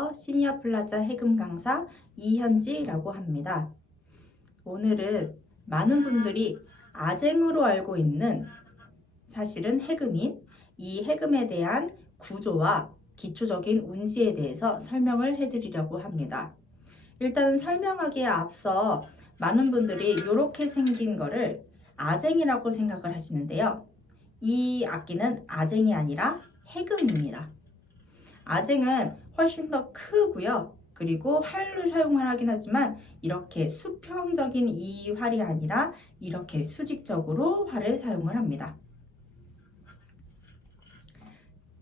안녕하세요. 시니어 플라자 해금 강사 이현지라고 합니다. 오늘은 많은 분들이 아쟁으로 알고 있는 사실은 해금인 이 해금에 대한 구조와 기초적인 운지에 대해서 설명을 해드리려고 합니다. 일단 설명하기에 앞서 많은 분들이 이렇게 생긴 거를 아쟁이라고 생각을 하시는데요. 이 악기는 아쟁이 아니라 해금입니다. 아쟁은 훨씬 더 크고요. 그리고 활을 사용을 하긴 하지만 이렇게 수평적인 이 활이 아니라 이렇게 수직적으로 활을 사용을 합니다.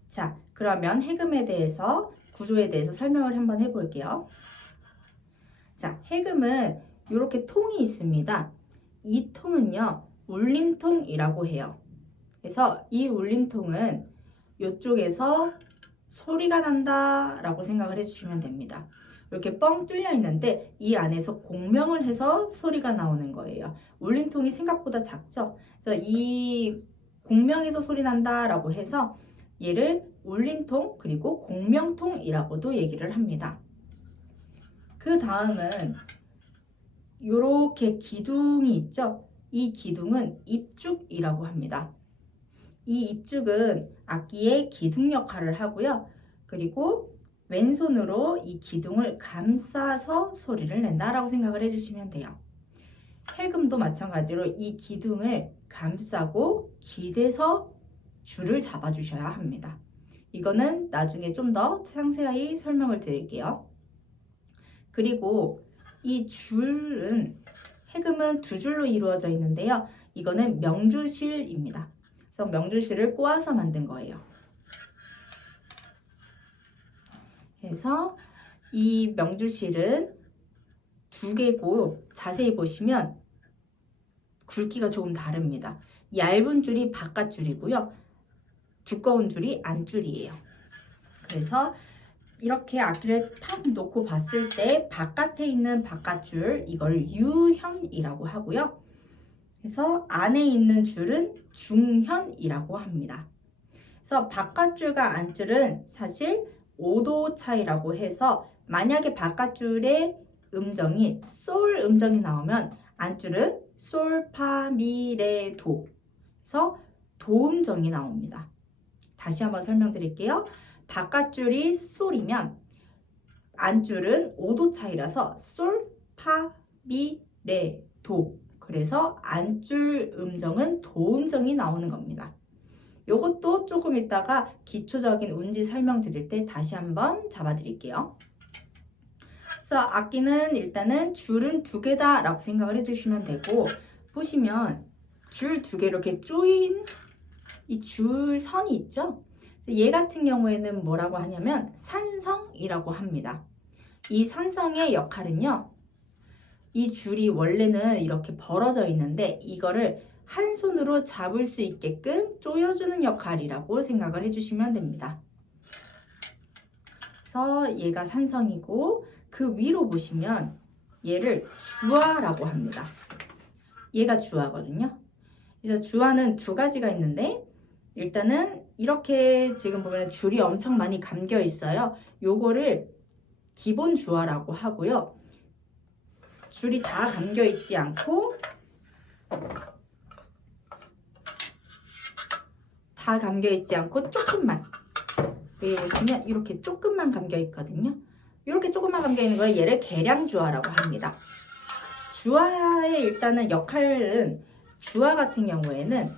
자, 그러면 해금에 대해서 구조에 대해서 설명을 한번 해볼게요. 자, 해금은 이렇게 통이 있습니다. 이 통은요, 울림통이라고 해요. 그래서 이 울림통은 이쪽에서 소리가 난다 라고 생각을 해주시면 됩니다. 이렇게 뻥 뚫려 있는데 이 안에서 공명을 해서 소리가 나오는 거예요. 울림통이 생각보다 작죠. 그래서 이 공명에서 소리 난다 라고 해서 얘를 울림통 그리고 공명통이라고도 얘기를 합니다. 그 다음은 이렇게 기둥이 있죠. 이 기둥은 입죽이라고 합니다. 이 입죽은 악기의 기둥 역할을 하고요. 그리고 왼손으로 이 기둥을 감싸서 소리를 낸다라고 생각을 해주시면 돼요. 해금도 마찬가지로 이 기둥을 감싸고 기대서 줄을 잡아주셔야 합니다. 이거는 나중에 좀 더 상세히 설명을 드릴게요. 그리고 이 줄은 해금은 두 줄로 이루어져 있는데요. 이거는 명주실입니다. 그래서 명주실을 꼬아서 만든 거예요. 그래서 이 명주실은 두 개고 자세히 보시면 굵기가 조금 다릅니다. 얇은 줄이 바깥 줄이고요. 두꺼운 줄이 안 줄이에요. 그래서 이렇게 악기를 탁 놓고 봤을 때 바깥에 있는 바깥줄 이걸 유현이라고 하고요. 그래서 안에 있는 줄은 중현이라고 합니다. 그래서 바깥줄과 안줄은 사실 5도 차이라고 해서 만약에 바깥줄에 음정이 솔 음정이 나오면 안줄은 솔, 파, 미, 레, 도. 그래서 도 음정이 나옵니다. 다시 한번 설명드릴게요. 바깥줄이 솔이면 안줄은 5도 차이라서 솔, 파, 미, 레, 도. 그래서 안줄 음정은 도 음정이 나오는 겁니다. 요것도 조금 이따가 기초적인 운지 설명드릴 때 다시 한번 잡아드릴게요. 그래서 악기는 일단은 줄은 두 개다 라고 생각을 해주시면 되고, 보시면 줄 두 개 이렇게 조인 이 줄선이 있죠? 그래서 얘 같은 경우에는 뭐라고 하냐면 산성이라고 합니다. 이 산성의 역할은요, 이 줄이 원래는 이렇게 벌어져 있는데 이거를 한 손으로 잡을 수 있게끔 조여주는 역할이라고 생각을 해주시면 됩니다. 그래서 얘가 산성이고 그 위로 보시면 얘를 주화라고 합니다. 얘가 주화거든요. 그래서 주화는 두 가지가 있는데 일단은 이렇게 지금 보면 줄이 엄청 많이 감겨 있어요. 요거를 기본 주화라고 하고요. 줄이 다 감겨 있지 않고 조금만, 여기 보시면 이렇게 조금만 감겨 있거든요. 이렇게 조금만 감겨 있는 걸 얘를 계량주화라고 합니다. 주화의 일단은 역할은 주화 같은 경우에는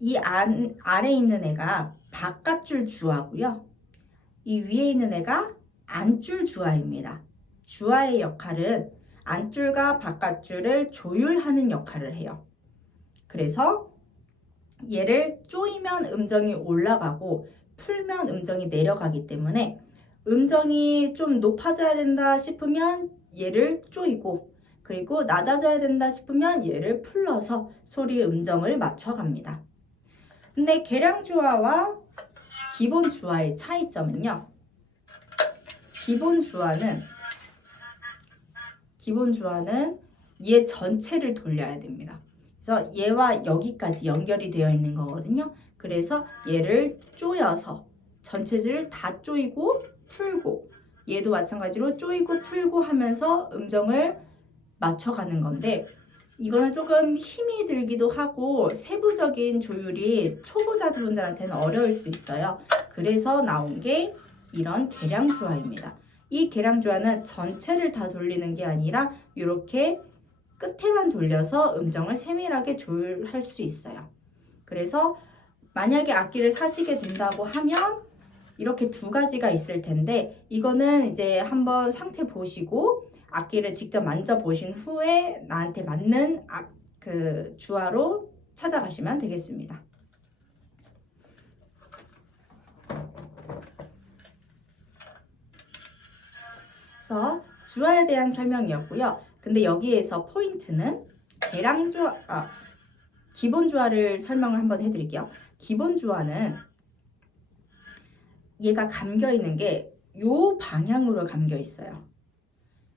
이 아래 있는 애가 바깥줄 주화고요. 이 위에 있는 애가 안줄 주화입니다. 주화의 역할은 안줄과 바깥줄을 조율하는 역할을 해요. 그래서 얘를 조이면 음정이 올라가고 풀면 음정이 내려가기 때문에 음정이 좀 높아져야 된다 싶으면 얘를 조이고 그리고 낮아져야 된다 싶으면 얘를 풀러서 소리의 음정을 맞춰갑니다. 근데 계량주화와 기본 주화의 차이점은요. 기본 주화는 얘 전체를 돌려야 됩니다. 그래서 얘와 여기까지 연결이 되어 있는 거거든요. 그래서 얘를 조여서 전체를 다 조이고 풀고, 얘도 마찬가지로 조이고 풀고 하면서 음정을 맞춰가는 건데, 이거는 조금 힘이 들기도 하고 세부적인 조율이 초보자분들한테는 어려울 수 있어요. 그래서 나온 게 이런 계량주화입니다. 이 계량주화는 전체를 다 돌리는 게 아니라 이렇게 끝에만 돌려서 음정을 세밀하게 조율할 수 있어요. 그래서 만약에 악기를 사시게 된다고 하면 이렇게 두 가지가 있을 텐데, 이거는 이제 한번 상태 보시고 악기를 직접 만져보신 후에 나한테 맞는 그 주화로 찾아가시면 되겠습니다. 그래서 주화에 대한 설명이었고요. 근데 여기에서 포인트는 기본 주화를 설명을 한번 해드릴게요. 기본 주화는 얘가 감겨 있는 게 요 방향으로 감겨 있어요.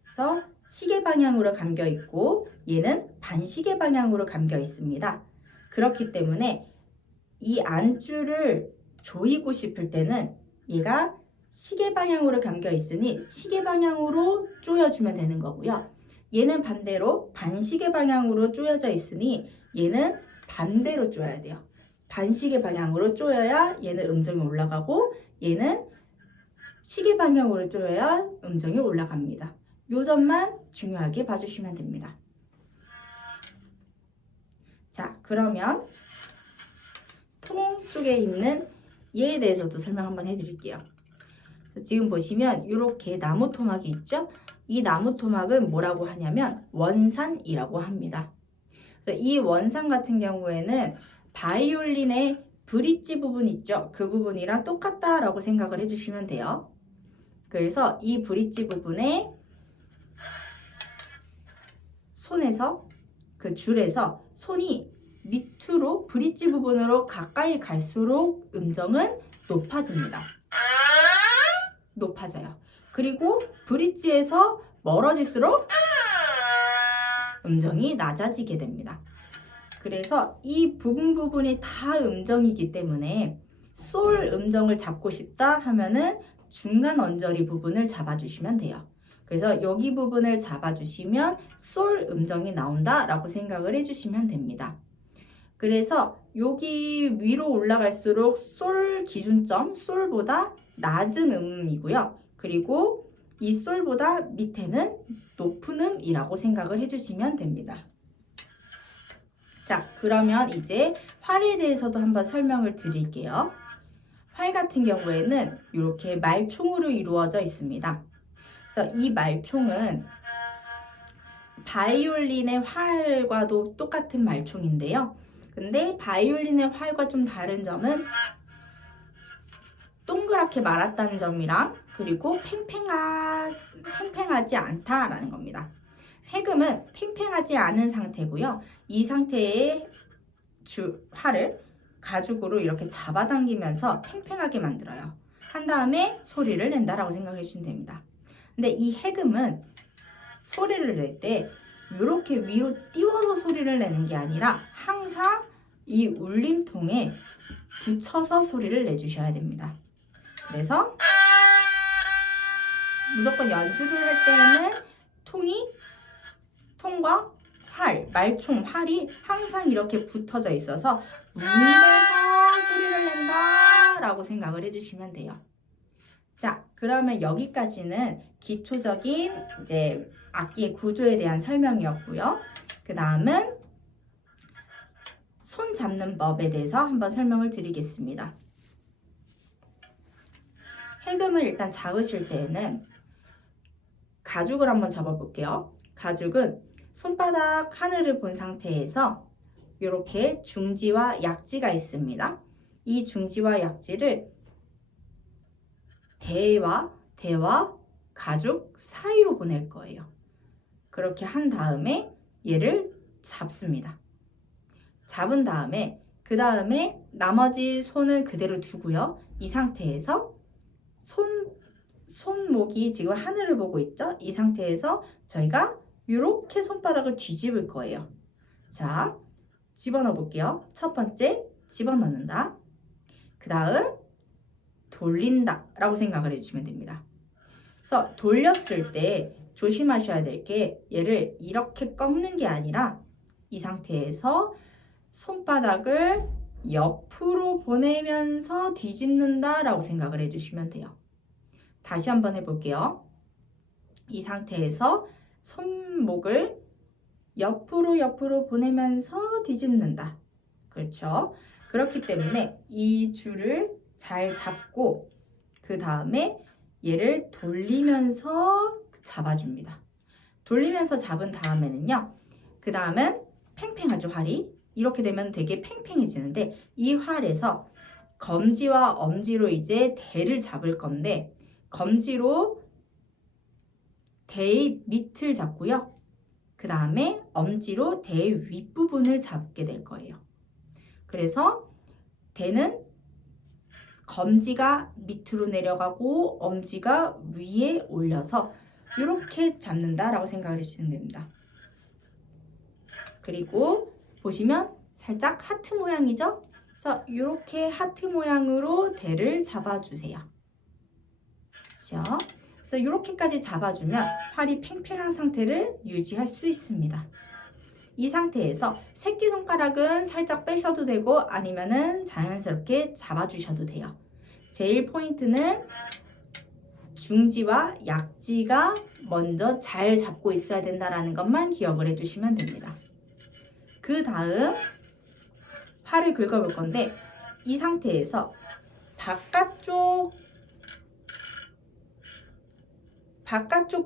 그래서 시계 방향으로 감겨 있고 얘는 반시계 방향으로 감겨 있습니다. 그렇기 때문에 이 안줄을 조이고 싶을 때는 얘가 시계 방향으로 감겨 있으니 시계 방향으로 조여주면 되는 거고요. 얘는 반대로 반시계 방향으로 조여져 있으니 얘는 반대로 조여야 돼요. 반시계 방향으로 조여야 얘는 음정이 올라가고, 얘는 시계 방향으로 조여야 음정이 올라갑니다. 요 점만 중요하게 봐주시면 됩니다. 자, 그러면 통 쪽에 있는 얘에 대해서도 설명 한번 해드릴게요. 지금 보시면 이렇게 나무 토막이 있죠? 이 나무 토막은 뭐라고 하냐면 원산이라고 합니다. 그래서 이 원산 같은 경우에는 바이올린의 브릿지 부분 있죠? 그 부분이랑 똑같다라고 생각을 해주시면 돼요. 그래서 이 브릿지 부분에 손에서, 그 줄에서 손이 밑으로 브릿지 부분으로 가까이 갈수록 음정은 높아집니다. 높아져요. 그리고 브릿지에서 멀어질수록 음정이 낮아지게 됩니다. 그래서 이 부분이 다 음정이기 때문에 솔 음정을 잡고 싶다 하면은 중간 언저리 부분을 잡아주시면 돼요. 그래서 여기 부분을 잡아주시면 솔 음정이 나온다 라고 생각을 해주시면 됩니다. 그래서 여기 위로 올라갈수록 솔 기준점, 솔보다 낮은 음이고요. 그리고 이 솔보다 밑에는 높은 음이라고 생각을 해주시면 됩니다. 자, 그러면 이제 활에 대해서도 한번 설명을 드릴게요. 활 같은 경우에는 이렇게 말총으로 이루어져 있습니다. 그래서 이 말총은 바이올린의 활과도 똑같은 말총인데요. 근데 바이올린의 활과 좀 다른 점은 동그랗게 말았다는 점이랑, 그리고 팽팽하지 않다라는 겁니다. 해금은 팽팽하지 않은 상태고요. 이 상태의 활을 가죽으로 이렇게 잡아당기면서 팽팽하게 만들어요. 한 다음에 소리를 낸다라고 생각해 주시면 됩니다. 근데 이 해금은 소리를 낼 때 이렇게 위로 띄워서 소리를 내는 게 아니라 항상 이 울림통에 붙여서 소리를 내주셔야 됩니다. 그래서 무조건 연주를 할 때는 통과 말총, 활이 항상 이렇게 붙어져 있어서 문대서 소리를 낸다 라고 생각을 해주시면 돼요. 자, 그러면 여기까지는 기초적인 이제 악기의 구조에 대한 설명이었고요. 그 다음은 손 잡는 법에 대해서 한번 설명을 드리겠습니다. 해금을 일단 잡으실 때에는 가죽을 한번 잡아볼게요. 가죽은 손바닥 하늘을 본 상태에서 이렇게 중지와 약지가 있습니다. 이 중지와 약지를 대와 가죽 사이로 보낼 거예요. 그렇게 한 다음에 얘를 잡습니다. 잡은 다음에 그 다음에 나머지 손을 그대로 두고요. 이 상태에서 손목이 지금 하늘을 보고 있죠? 이 상태에서 저희가 이렇게 손바닥을 뒤집을 거예요. 자, 집어넣어 볼게요. 첫 번째 집어넣는다. 다음 돌린다 라고 생각을 해주시면 됩니다. 그래서 돌렸을 때 조심하셔야 될 게 얘를 이렇게 꺾는 게 아니라 이 상태에서 손바닥을 옆으로 보내면서 뒤집는다 라고 생각을 해주시면 돼요. 다시 한번 해볼게요. 이 상태에서 손목을 옆으로 보내면서 뒤집는다. 그렇죠? 그렇기 때문에 이 줄을 잘 잡고 그 다음에 얘를 돌리면서 잡아줍니다. 돌리면서 잡은 다음에는요. 그 다음은 팽팽하죠, 활이. 이렇게 되면 되게 팽팽해지는데 이 활에서 검지와 엄지로 이제 대를 잡을 건데 검지로 대의 밑을 잡고요. 그 다음에 엄지로 대의 윗부분을 잡게 될 거예요. 그래서 대는 검지가 밑으로 내려가고 엄지가 위에 올려서 이렇게 잡는다라고 생각을 해주시면 됩니다. 그리고 보시면 살짝 하트 모양이죠? 그래서 이렇게 하트 모양으로 대를 잡아주세요. 그렇죠? 그래서 이렇게까지 잡아주면 활이 팽팽한 상태를 유지할 수 있습니다. 이 상태에서 새끼손가락은 살짝 빼셔도 되고 아니면은 자연스럽게 잡아주셔도 돼요. 제일 포인트는 중지와 약지가 먼저 잘 잡고 있어야 된다는 것만 기억을 해주시면 됩니다. 그 다음 활을 긁어볼 건데 이 상태에서 바깥쪽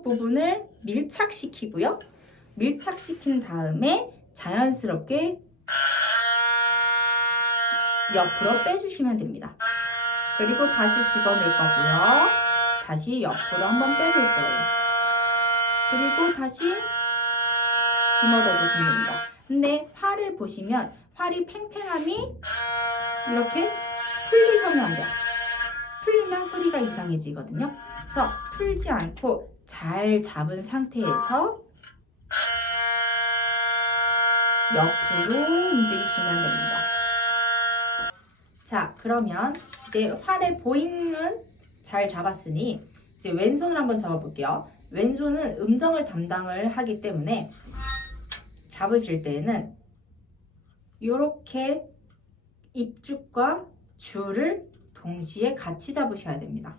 부분을 밀착시키고요. 밀착시킨 다음에 자연스럽게 옆으로 빼주시면 됩니다. 그리고 다시 집어낼 거고요. 다시 옆으로 한번 빼볼 거예요. 그리고 다시 집어넣어도 됩니다. 근데 활을 보시면 활이 팽팽함이 이렇게 풀리셔면 안 돼요. 풀리면 소리가 이상해지거든요. 그래서 풀지 않고 잘 잡은 상태에서 옆으로 움직이시면 됩니다. 자, 그러면 이제 활의 보잉은 잘 잡았으니 이제 왼손을 한번 잡아볼게요. 왼손은 음정을 담당을 하기 때문에 잡으실 때는 이렇게 입죽과 줄을 동시에 같이 잡으셔야 됩니다.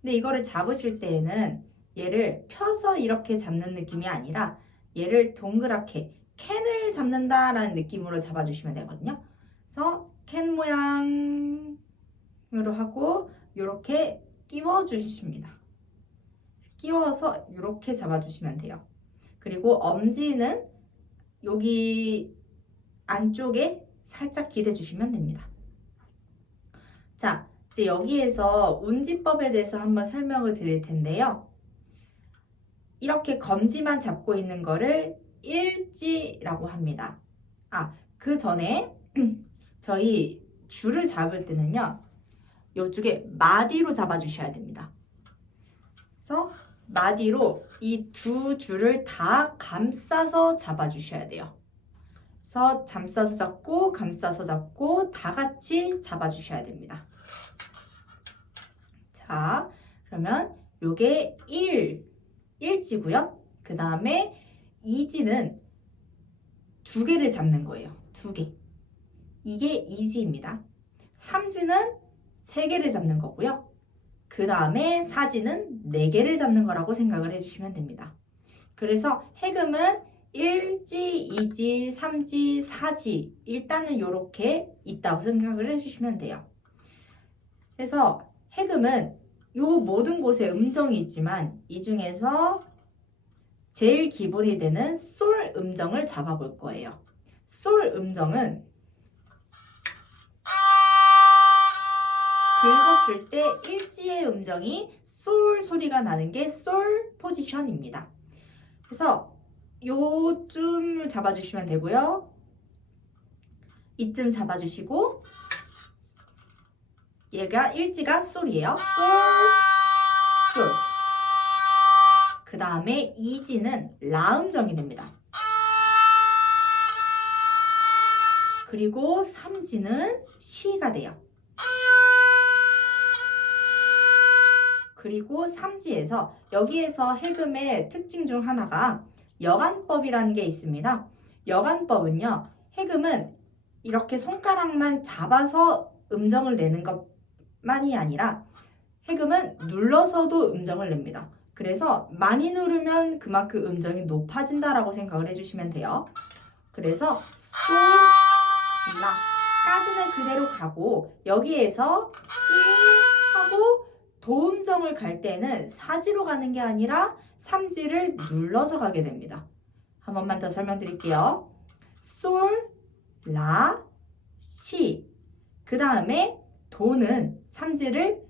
근데 이거를 잡으실 때에는 얘를 펴서 이렇게 잡는 느낌이 아니라 얘를 동그랗게 캔을 잡는다라는 느낌으로 잡아주시면 되거든요. 그래서 캔 모양으로 하고 이렇게 끼워주십니다. 끼워서 이렇게 잡아주시면 돼요. 그리고 엄지는 여기 안쪽에 살짝 기대주시면 됩니다. 자, 이제 여기에서 운지법에 대해서 한번 설명을 드릴 텐데요. 이렇게 검지만 잡고 있는 거를 일지라고 합니다. 그 전에 저희 줄을 잡을 때는요. 이쪽에 마디로 잡아주셔야 됩니다. 그래서 마디로 이 두 줄을 다 감싸서 잡아주셔야 돼요. 그래서 감싸서 잡고 감싸서 잡고 다 같이 잡아주셔야 됩니다. 자, 그러면 요게 1지고요. 그 다음에 2지는 두 개를 잡는 거예요. 두 개. 이게 2지입니다. 3지는 3개를 잡는 거고요. 그 다음에 4지는 4개를 잡는 거라고 생각을 해주시면 됩니다. 그래서 해금은 1지, 2지, 3지, 4지 일단은 이렇게 있다고 생각을 해주시면 돼요. 그래서 해금은 요 모든 곳에 음정이 있지만 이 중에서 제일 기본이 되는 솔 음정을 잡아볼 거예요. 솔 음정은 긁었을 때 일지의 음정이 솔 소리가 나는 게 솔 포지션입니다. 그래서 요쯤을 잡아주시면 되고요. 이쯤 잡아주시고 얘가 일지가 솔이에요. 솔. 그 다음에 이지는 라 음정이 됩니다. 그리고 3지는 시가 돼요. 그리고 삼지에서 여기에서 해금의 특징 중 하나가 여간법이라는 게 있습니다. 여간법은요, 해금은 이렇게 손가락만 잡아서 음정을 내는 것만이 아니라 해금은 눌러서도 음정을 냅니다. 그래서 많이 누르면 그만큼 음정이 높아진다라고 생각을 해주시면 돼요. 그래서 솔, 라 까지는 그대로 가고 여기에서 시 하고 도음정을 갈 때는 사지로 가는 게 아니라 삼지를 눌러서 가게 됩니다. 한 번만 더 설명드릴게요. 솔, 라, 시. 그 다음에 도는 삼지를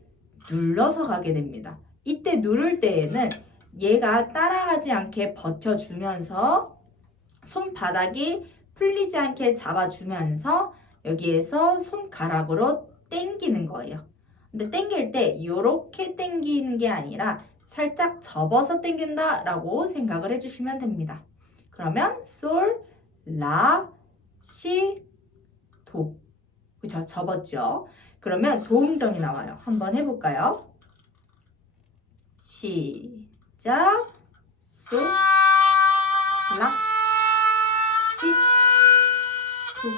눌러서 가게 됩니다. 이때 누를 때에는 얘가 따라가지 않게 버텨주면서 손바닥이 풀리지 않게 잡아주면서 여기에서 손가락으로 당기는 거예요. 근데 당길 때 이렇게 당기는 게 아니라 살짝 접어서 당긴다 라고 생각을 해주시면 됩니다. 그러면 솔, 라, 시, 도. 그쵸? 접었죠? 그러면 도음정이 나와요. 한번 해볼까요? 시작. 솔, 라, 시, 도.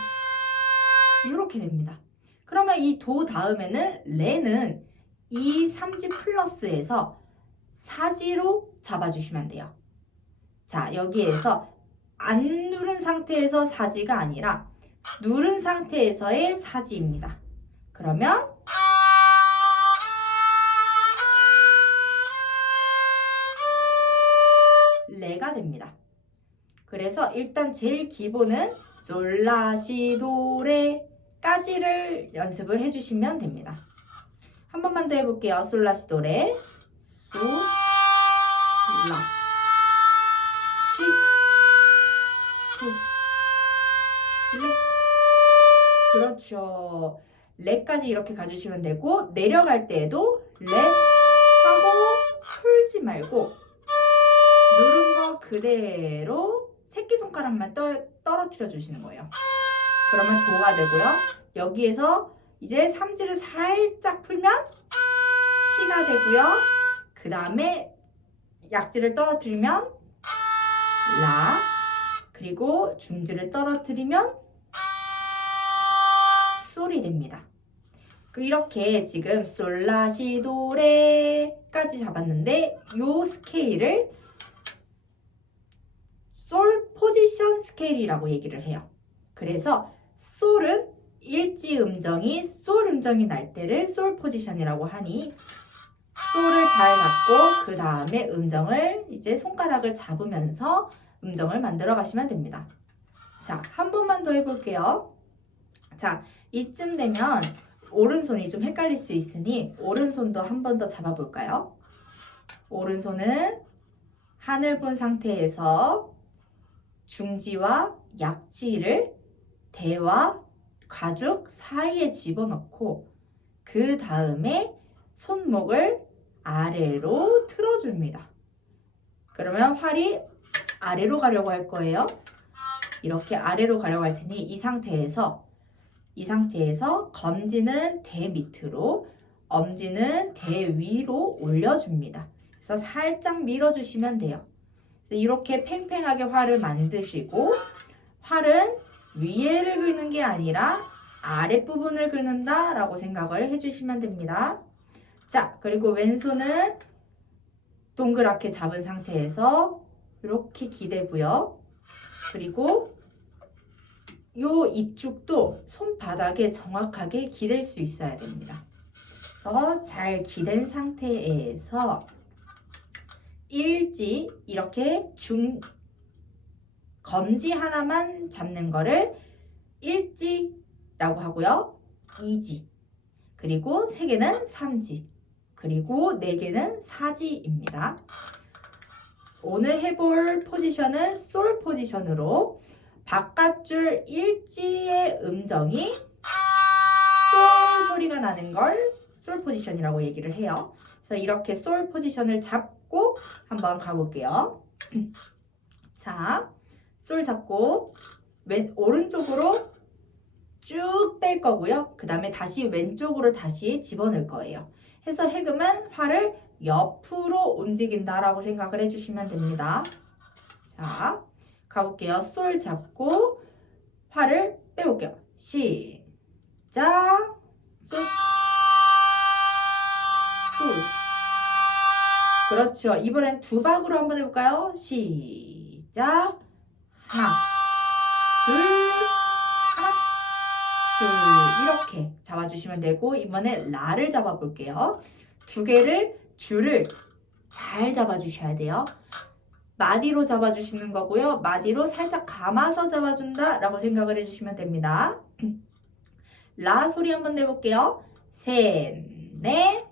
이렇게 됩니다. 그러면 이 도 다음에는 레는 이 삼지 플러스에서 사지로 잡아주시면 돼요. 자, 여기에서 안 누른 상태에서 사지가 아니라 누른 상태에서의 사지입니다. 그러면 레가 됩니다. 그래서 일단 제일 기본은 솔라시도레까지를 연습을 해주시면 됩니다. 한 번만 더 해볼게요. 솔라시도레, 소, 라, 시, 도, 레. 그렇죠. 레까지 이렇게 가주시면 되고 내려갈 때에도 레 하고 풀지 말고 누른 거 그대로 새끼손가락만 떨어뜨려 주시는 거예요. 그러면 도가 되고요. 여기에서 이제 삼지를 살짝 풀면 시가 되고요. 그 다음에 약지를 떨어뜨리면 라, 그리고 중지를 떨어뜨리면 솔이 됩니다. 이렇게 지금 솔라시도레까지 잡았는데 요 스케일을 솔 포지션 스케일이라고 얘기를 해요. 그래서 솔은 일지 음정이 솔 음정이 날 때를 솔 포지션이라고 하니 솔을 잘 잡고 그 다음에 음정을 이제 손가락을 잡으면서 음정을 만들어 가시면 됩니다. 자, 한 번만 더 해볼게요. 자, 이쯤 되면 오른손이 좀 헷갈릴 수 있으니 오른손도 한 번 더 잡아볼까요? 오른손은 하늘 본 상태에서 중지와 약지를 대와 가죽 사이에 집어넣고 그 다음에 손목을 아래로 틀어줍니다. 그러면 활이 아래로 가려고 할 거예요. 이렇게 아래로 가려고 할 테니 이 상태에서 검지는 대 밑으로, 엄지는 대 위로 올려줍니다. 그래서 살짝 밀어주시면 돼요. 그래서 이렇게 팽팽하게 활을 만드시고 활은 위에를 긁는 게 아니라 아랫부분을 긁는다 라고 생각을 해주시면 됩니다. 자, 그리고 왼손은 동그랗게 잡은 상태에서 이렇게 기대고요. 그리고 요 입축도 손바닥에 정확하게 기댈 수 있어야 됩니다. 그래서 잘 기댄 상태에서 일지 이렇게 검지 하나만 잡는 거를 일지라고 하고요. 이지, 그리고 3개는 삼지, 그리고 4개는 사지입니다. 오늘 해볼 포지션은 솔 포지션으로 바깥줄 일지의 음정이 솔 소리가 나는 걸 솔 포지션이라고 얘기를 해요. 그래서 이렇게 솔 포지션을 잡고 한번 가볼게요. 자, 솔 잡고 오른쪽으로 쭉 뺄 거고요. 그 다음에 다시 왼쪽으로 다시 집어넣을 거예요. 해서 해금은 활을 옆으로 움직인다라고 생각을 해주시면 됩니다. 자, 가볼게요. 솔 잡고 파를 빼볼게요. 시작. 솔, 솔. 그렇죠. 이번엔 두 박으로 한번 해볼까요? 시작. 하나, 둘, 하나, 둘. 이렇게 잡아주시면 되고, 이번에 라를 잡아볼게요. 두 개를 줄을 잘 잡아주셔야 돼요. 마디로 잡아주시는 거고요. 마디로 살짝 감아서 잡아준다 라고 생각을 해주시면 됩니다. 라 소리 한번 내볼게요. 셋, 넷.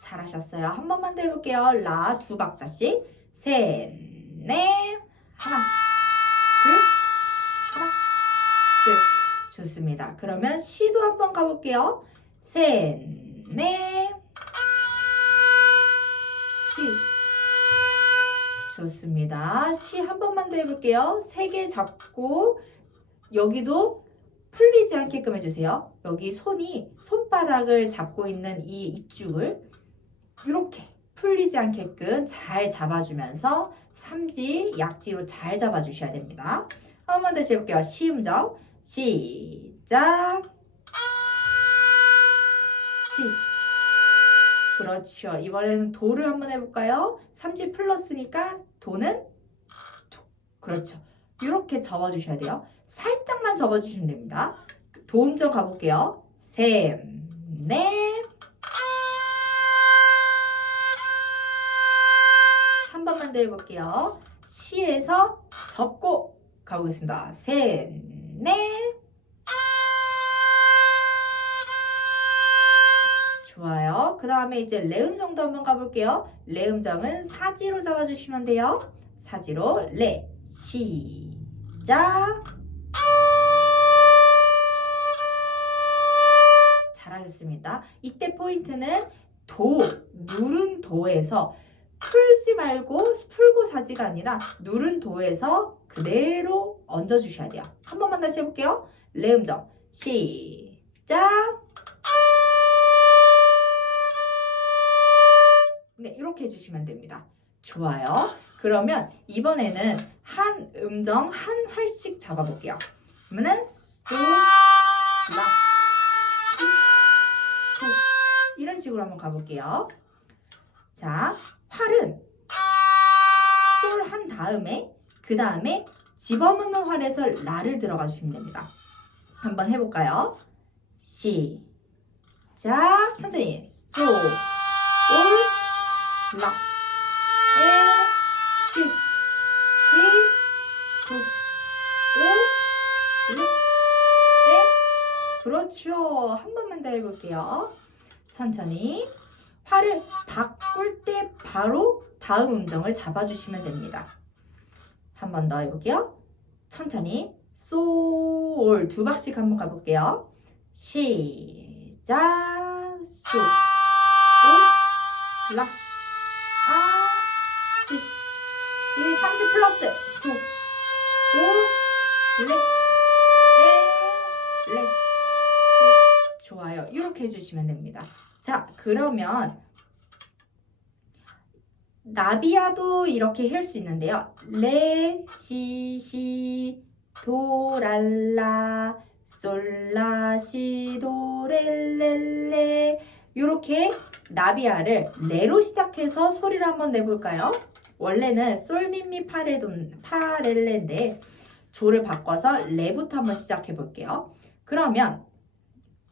잘하셨어요. 한 번만 더 해볼게요. 라 두 박자씩. 셋, 넷. 하나, 둘, 하나, 둘. 좋습니다. 그러면 시도 한번 가볼게요. 셋, 넷. 시. 좋습니다. 시 한 번만 더 해볼게요. 세 개 잡고 여기도 풀리지 않게끔 해주세요. 여기 손바닥을 잡고 있는 이 입죽을 이렇게 풀리지 않게끔 잘 잡아주면서 삼지, 약지로 잘 잡아주셔야 됩니다. 한 번 다시 해볼게요. 시음정 시작. 시. 그렇죠. 이번에는 도를 한번 해볼까요? 삼지 플러스니까 도는 도. 그렇죠. 이렇게 접어주셔야 돼요. 살짝만 접어주시면 됩니다. 도음정 가볼게요. 셋, 넷. 한 번만 더 해볼게요. 시에서 접고 가보겠습니다. 셋, 넷. 좋아요. 그 다음에 이제 레음정도 한번 가볼게요. 레음정은 사지로 잡아주시면 돼요. 사지로 레, 시작. 잘하셨습니다. 이때 포인트는 도, 누른 도에서 풀지 말고 풀고 사지가 아니라 누른 도에서 그대로 얹어주셔야 돼요. 한 번만 다시 해볼게요. 레음정 시작. 네, 이렇게 해주시면 됩니다. 좋아요. 그러면 이번에는 한 음정 한 활씩 잡아볼게요. 그러면은 소, 라, 시, 도 이런 식으로 한번 가볼게요. 자, 활은 솔 한 다음에 그 다음에 집어넣는 활에서 라를 들어가 주시면 됩니다. 한번 해볼까요? 시작. 천천히 소, 올, 라, 에, 시, 이, 도, 오, 르, 에. 그렇죠. 한 번만 더 해볼게요. 천천히. 활을 바꿀 때 바로 다음 음정을 잡아주시면 됩니다. 한 번 더 해볼게요. 천천히. 솔 두 박씩 한번 가볼게요. 시작. 소, 올, 라, 아, 지. 이 삼지 플러스 도, 오, 레, 에, 레, 에. 좋아요. 이렇게 해주시면 됩니다. 자, 그러면 나비야도 이렇게 할 수 있는데요. 레, 시, 시, 도, 랄라, 솔, 라, 시, 도, 레, 레, 레. 이렇게 나비야를 레로 시작해서 소리를 한번 내볼까요? 원래는 솔, 미, 미, 파, 레, 파, 레, 레인데 조를 바꿔서 레부터 한번 시작해 볼게요. 그러면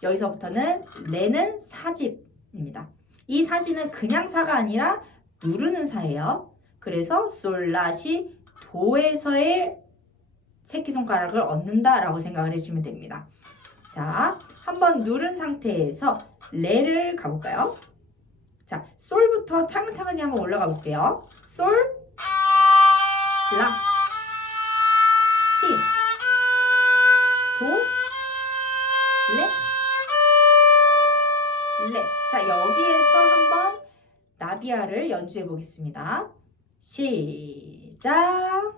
여기서부터는 레는 사집입니다. 이 사지는 그냥 사가 아니라 누르는 사예요. 그래서 솔, 라, 시, 도에서의 새끼손가락을 얻는다라고 생각을 해주시면 됩니다. 자, 한번 누른 상태에서 레를 가볼까요? 자, 솔부터 차근차근히 한번 올라가 볼게요. 솔, 라, 시, 도, 레, 레. 자, 여기에서 한번 나비야를 연주해 보겠습니다. 시작.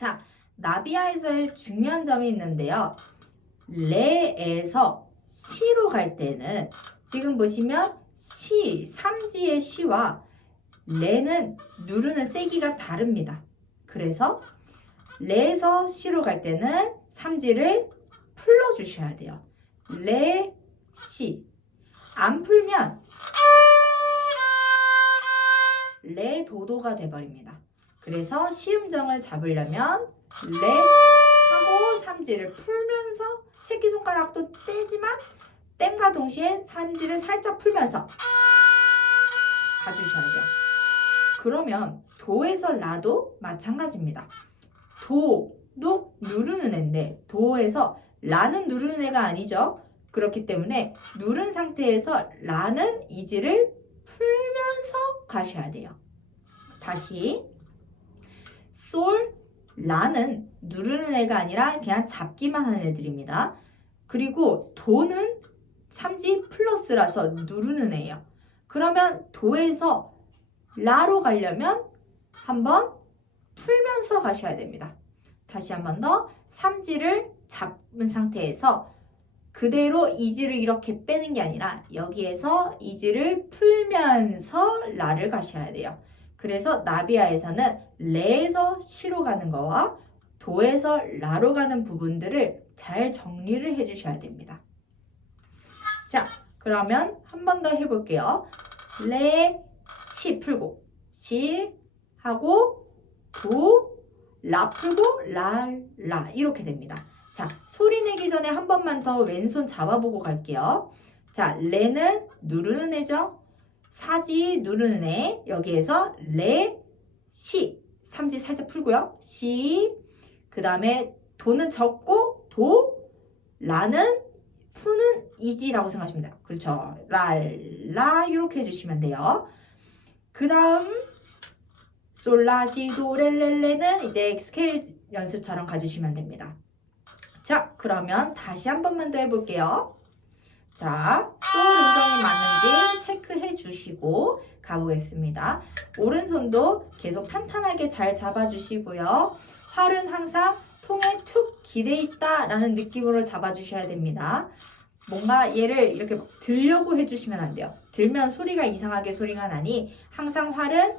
자, 나비야에서의 중요한 점이 있는데요. 레에서 시로 갈 때는 지금 보시면 시, 삼지의 시와 레는 누르는 세기가 다릅니다. 그래서 레에서 시로 갈 때는 삼지를 풀어주셔야 돼요. 레, 시. 안 풀면 레 도도가 돼버립니다. 그래서 시음정을 잡으려면 레 하고 삼지를 풀면서 새끼손가락도 떼지만 땜과 동시에 삼지를 살짝 풀면서 가주셔야 돼요. 그러면 도에서 라도 마찬가지입니다. 도도 누르는 애인데 도에서 라는 누르는 애가 아니죠. 그렇기 때문에 누른 상태에서 라는 이지를 풀면서 가셔야 돼요. 다시 솔, 라는 누르는 애가 아니라 그냥 잡기만 하는 애들입니다. 그리고 도는 삼지 플러스라서 누르는 애예요. 그러면 도에서 라로 가려면 한번 풀면서 가셔야 됩니다. 다시 한 번 더 삼지를 잡은 상태에서 그대로 이지를 이렇게 빼는 게 아니라 여기에서 이지를 풀면서 라를 가셔야 돼요. 그래서 나비야에서는 레에서 시로 가는 거와 도에서 라로 가는 부분들을 잘 정리를 해주셔야 됩니다. 자, 그러면 한 번 더 해볼게요. 레, 시 풀고 시 하고 도, 라 풀고 라, 라 이렇게 됩니다. 자, 소리 내기 전에 한 번만 더 왼손 잡아보고 갈게요. 자, 레는 누르는 애죠. 사지 누르는 애. 여기에서 레, 시. 삼지 살짝 풀고요. 시. 그 다음에 도는 접고 도, 라는 푸는 이지라고 생각하시면 돼요. 그렇죠. 랄라 이렇게 해주시면 돼요. 그 다음 솔라시도 렐렐레는 이제 스케일 연습처럼 가주시면 됩니다. 자, 그러면 다시 한 번만 더 해볼게요. 자, 솔 음정이 맞는지 체크해 주시고 가보겠습니다. 오른손도 계속 탄탄하게 잘 잡아주시고요. 활은 항상 통에 툭 기대 있다라는 느낌으로 잡아주셔야 됩니다. 뭔가 얘를 이렇게 막 들려고 해주시면 안 돼요. 들면 소리가 이상하게 소리가 나니 항상 활은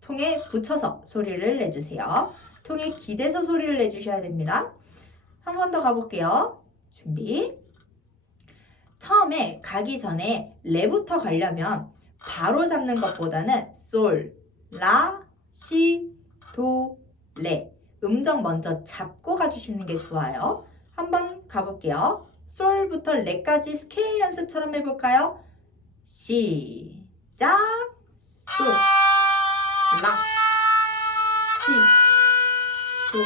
통에 붙여서 소리를 내주세요. 통에 기대서 소리를 내주셔야 됩니다. 한 번 더 가볼게요. 준비. 처음에 가기 전에 레부터 가려면 바로 잡는 것보다는 솔, 라, 시, 도, 레 음정 먼저 잡고 가주시는 게 좋아요. 한번 가볼게요. 솔부터 레까지 스케일 연습처럼 해볼까요? 시작! 솔, 라, 시, 도,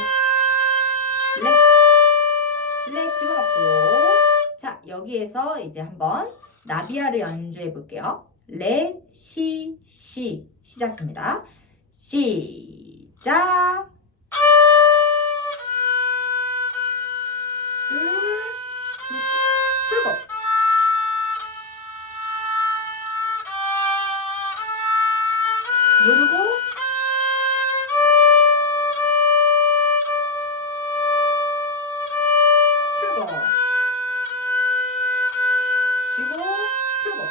레 집어넣고 자, 여기에서 이제 한번 나비야를 연주해 볼게요. 레, 시, 시 시작입니다. 시작! 둘, 풀고 누르고 풀고 쉬고 풀고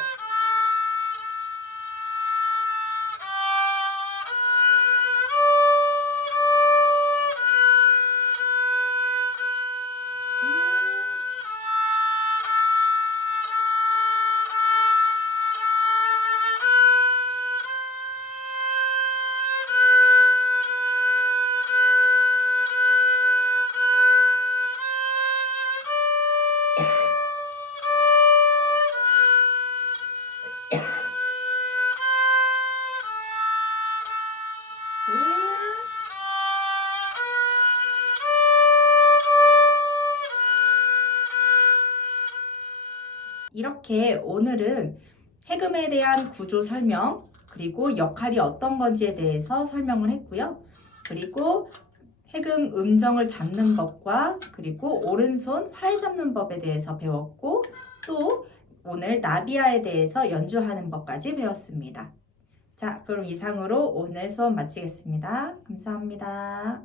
이렇게 오늘은 해금에 대한 구조 설명 그리고 역할이 어떤 건지에 대해서 설명을 했고요. 그리고 해금 음정을 잡는 법과 그리고 오른손 활 잡는 법에 대해서 배웠고 또 오늘 나비야에 대해서 연주하는 법까지 배웠습니다. 자, 그럼 이상으로 오늘 수업 마치겠습니다. 감사합니다.